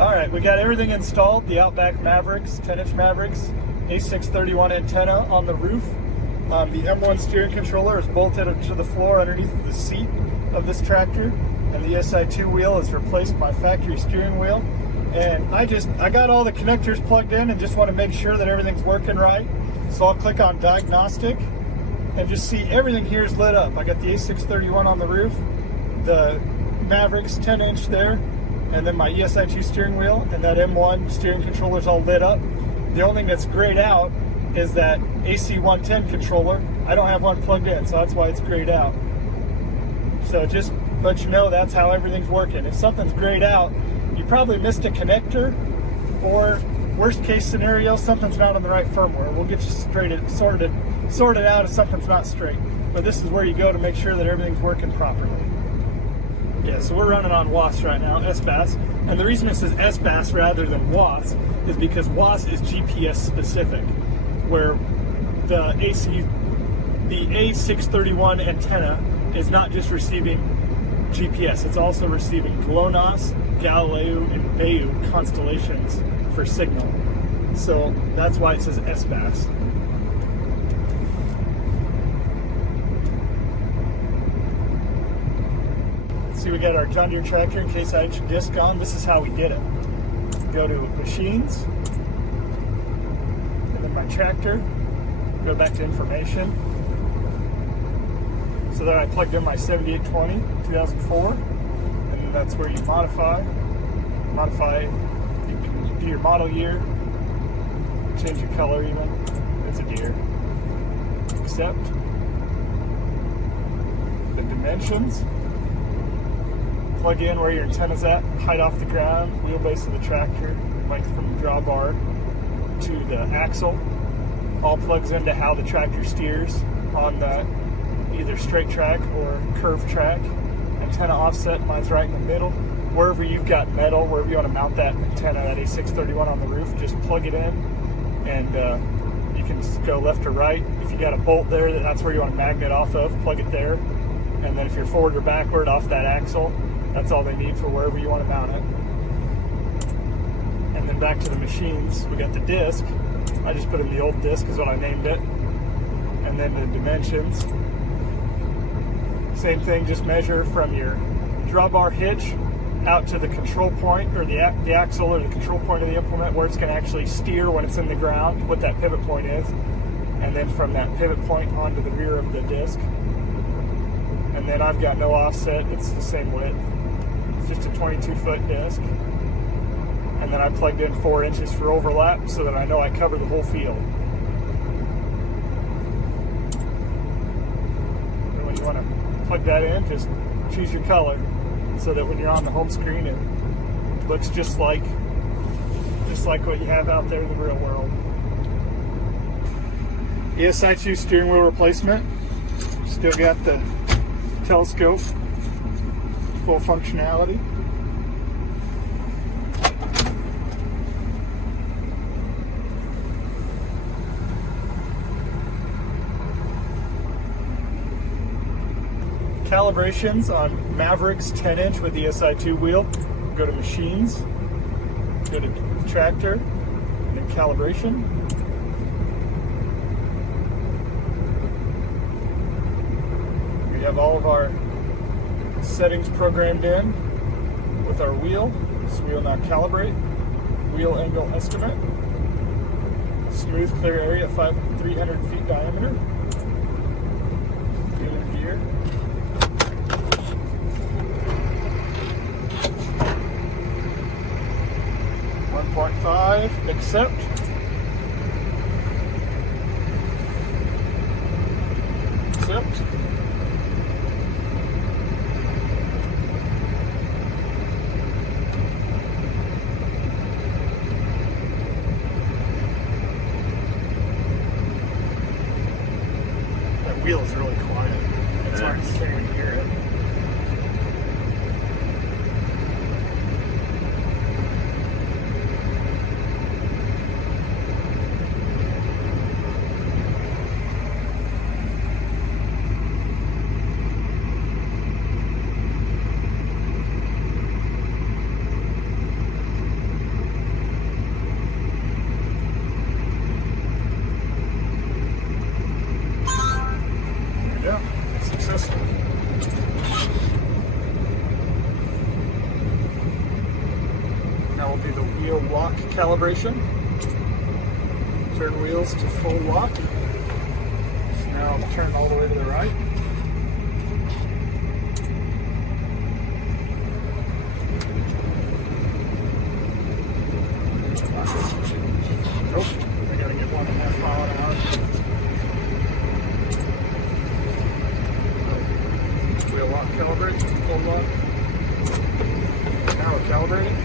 All right, we got everything installed. The Outback MaveriX, 10-inch MaveriX, A631 antenna on the roof. The M1 steering controller is bolted to the floor underneath the seat of this tractor, and the ESi2 wheel is replaced by factory steering wheel. And I got all the connectors plugged in and just want to make sure that everything's working right. So I'll click on diagnostic and just see everything here is lit up. I got the A631 on the roof, the MaveriX 10-inch there, and then my ESi2 steering wheel, and that M1 steering controller is all lit up. The only thing that's grayed out is that AC110 controller. I don't have one plugged in, so that's why it's grayed out. So just let you know that's how everything's working. If something's grayed out, you probably missed a connector, or worst case scenario, something's not on the right firmware. We'll get you sorted out if something's not straight. But this is where you go to make sure that everything's working properly. Yeah, so we're running on WAAS right now, SBAS. And the reason it says SBAS rather than WAAS is because WAAS is GPS specific, where the A631 antenna is not just receiving GPS, it's also receiving Glonass, Galileo, and Bayu constellations for signal. So that's why it says SBAS. See, we got our John Deere tractor in case I had your disc on. This is how we did it. Go to machines, and then my tractor, go back to information. So then I plugged in my 7820 2004, and then that's where you modify, you can do your model year, change your color even, it's a deer, accept, the dimensions, plug in where your antenna's at, height off the ground, wheelbase of the tractor, length from the drawbar to the axle, all plugs into how the tractor steers on that either straight track or curved track. Antenna offset, mine's right in the middle. Wherever you've got metal, wherever you want to mount that antenna, that A631 on the roof, just plug it in, and you can go left or right. If you got a bolt there, that's where you want a magnet off of, plug it there. And then if you're forward or backward off that axle, that's all they need for wherever you want to mount it. And then back to the machines, we got the disc. I just put in the old disc is what I named it. And then the dimensions. Same thing, just measure from your drawbar hitch out to the control point, or the axle or the control point of the implement, where it's going to actually steer when it's in the ground, what that pivot point is. And then from that pivot point onto the rear of the disc. And then I've got no offset, it's the same width. It's just a 22-foot disc. And then I plugged in 4 inches for overlap so that I know I cover the whole field. And when you want to plug that in, just choose your color so that when you're on the home screen it looks just like what you have out there in the real world. ESi2 steering wheel replacement. Still got the telescope, full functionality. Calibrations on MaveriX 10-inch with the ESi2 wheel. Go to machines, go to tractor, and then calibration. We have all of our settings programmed in with our wheel. So we will now calibrate. Wheel angle estimate. Smooth clear area, 300 feet diameter. Wheel in gear. Accept. Accept. That wheel is really quiet. It's hard to can't even hear it. Now we'll do the wheel lock calibration. Turn wheels to full lock. So now I'll turn all the way to the right. Oh, I gotta get 1.5 mile an hour. Wheel lock calibrate, full lock. Now we're calibrating.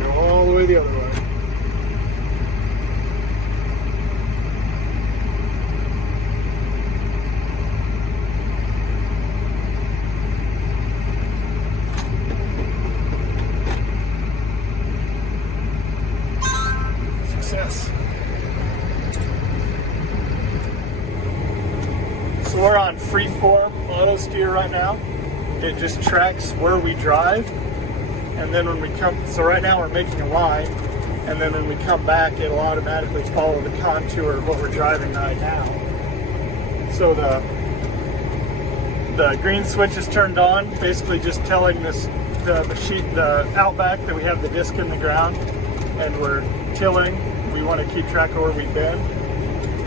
Go all the way the other way. So we're on freeform Autosteer right now. It just tracks where we drive, and then when we come, so right now we're making a line, and then when we come back, it'll automatically follow the contour of what we're driving right now. So the green switch is turned on, basically just telling the Outback that we have the disc in the ground, and we're tilling. We want to keep track of where we've been,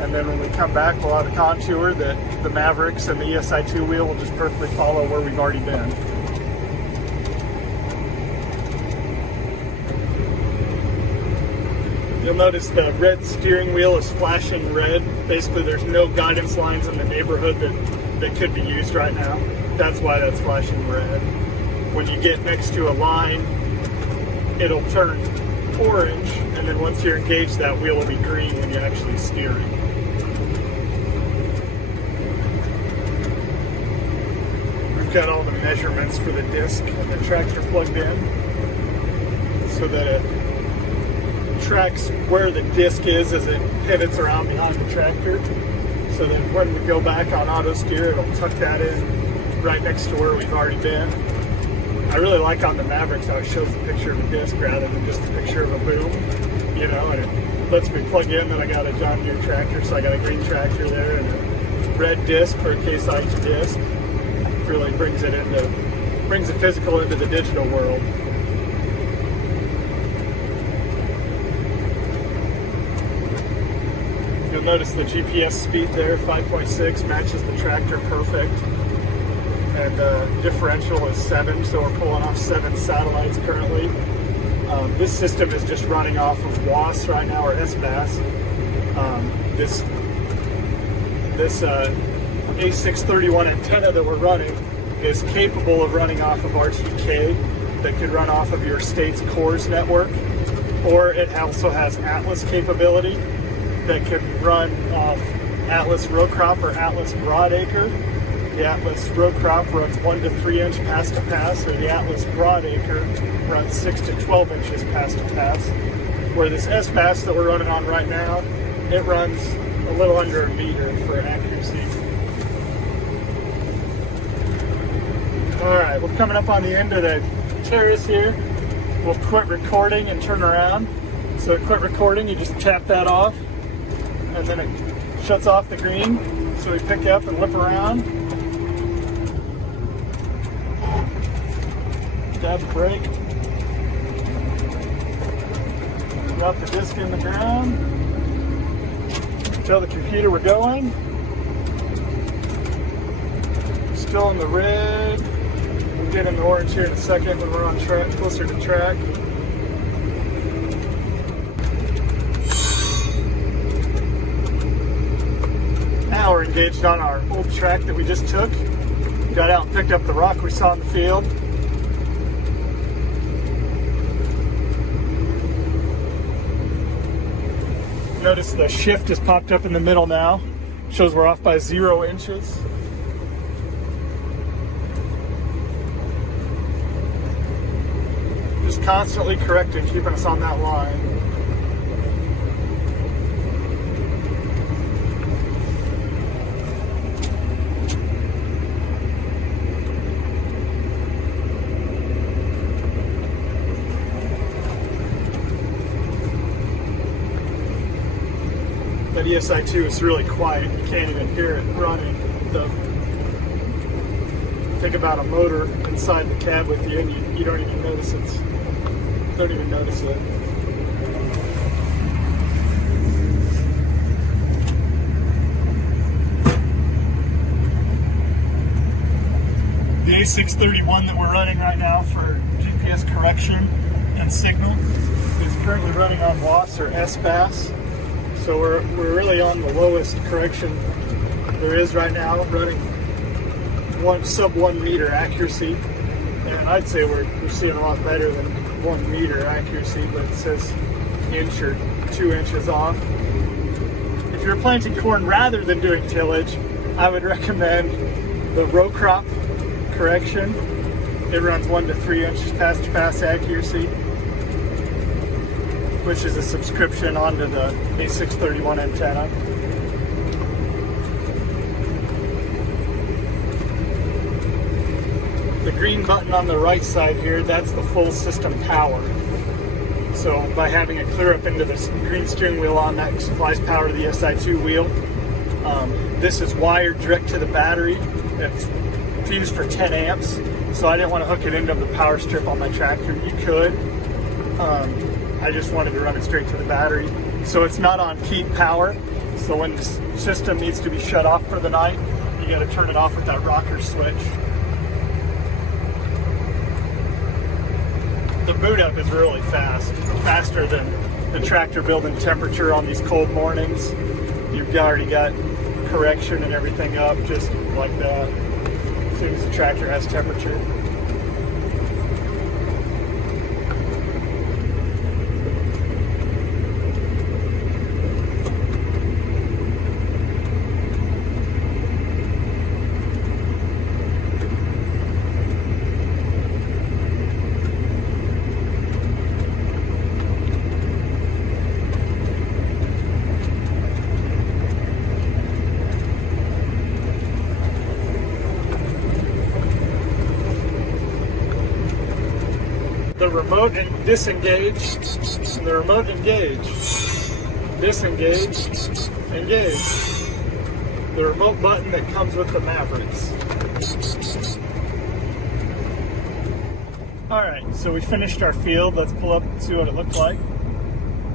and then when we come back, we'll have a contour that the MaveriX and the ESi2 wheel will just perfectly follow where we've already been. You'll notice the red steering wheel is flashing red. Basically, there's no guidance lines in the neighborhood that could be used right now. That's why that's flashing red. When you get next to a line, it'll turn orange, and then once you're engaged, that wheel will be green when you're actually steering. We've got all the measurements for the disc and the tractor plugged in so that it tracks where the disc is as it pivots around behind the tractor, so that when we go back on Autosteer, it'll tuck that in right next to where we've already been. I really like on the MaveriX how it shows the picture of a disc rather than just a picture of a boom, you know, and it lets me plug in that I got a John Deere tractor, so I got a green tractor there and a red disc for a Case IH disc. It really brings the physical into the digital world. You'll notice the GPS speed there, 5.6, matches the tractor perfect. And differential is 7, so we're pulling off 7 satellites currently. This system is just running off of WAAS right now, or SBAS. This A631 antenna that we're running is capable of running off of RTK, that could run off of your state's CORS network, or it also has Atlas capability that can run off Atlas row crop or Atlas broad acre. The Atlas row crop runs 1 to 3 inch pass to pass, or the Atlas broad acre runs 6 to 12 inches pass to pass. Where this SBAS that we're running on right now, it runs a little under a meter for accuracy. Alright, we're coming up on the end of the terrace here. We'll quit recording and turn around. So to quit recording, you just tap that off, and then it shuts off the green. So we pick up and whip around. Dab the brake. Drop the disc in the ground. Tell the computer we're going. Still in the red. We'll get in the orange here in a second when we're on track, closer to track. Now we're engaged on our old track that we just took. Got out and picked up the rock we saw in the field. Notice the shift has popped up in the middle now. Shows we're off by 0 inches. Just constantly correcting, keeping us on that line. That ESi2 is really quiet. You can't even hear it running. Think about a motor inside the cab with you, and you don't even notice it. The A631 that we're running right now for GPS correction and signal is currently running on WAAS or SBAS. So we're really on the lowest correction there is right now, running sub 1 meter accuracy. And I'd say we're seeing a lot better than 1 meter accuracy, but it says inch or 2 inches off. If you're planting corn rather than doing tillage, I would recommend the row crop correction. It runs 1 to 3 inches past pass accuracy, which is a subscription onto the A631 antenna. The green button on the right side here, that's the full system power. So by having it clear up into the green steering wheel on, that supplies power to the ESi2 wheel. This is wired direct to the battery. It's fused for 10 amps, so I didn't want to hook it into the power strip on my tractor. You could. I just wanted to run it straight to the battery. So it's not on peak power. So when the system needs to be shut off for the night, you got to turn it off with that rocker switch. The boot up is really fast, faster than the tractor building temperature on these cold mornings. You've already got correction and everything up just like that, as soon as the tractor has temperature. The remote and disengage, and the remote engage, disengage, engage. The remote button that comes with the MaveriX. Alright, so we finished our field. Let's pull up and see what it looked like.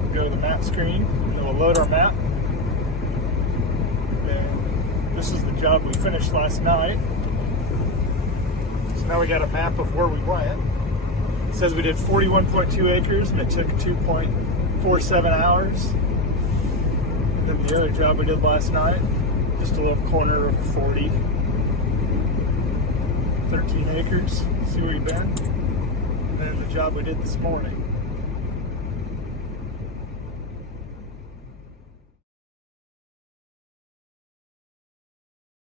We'll go to the map screen, and we'll load our map. And this is the job we finished last night. So now we got a map of where we went. It says we did 41.2 acres and it took 2.47 hours. Then the other job we did last night, just a little corner of 13 acres. See where you've been. And then the job we did this morning.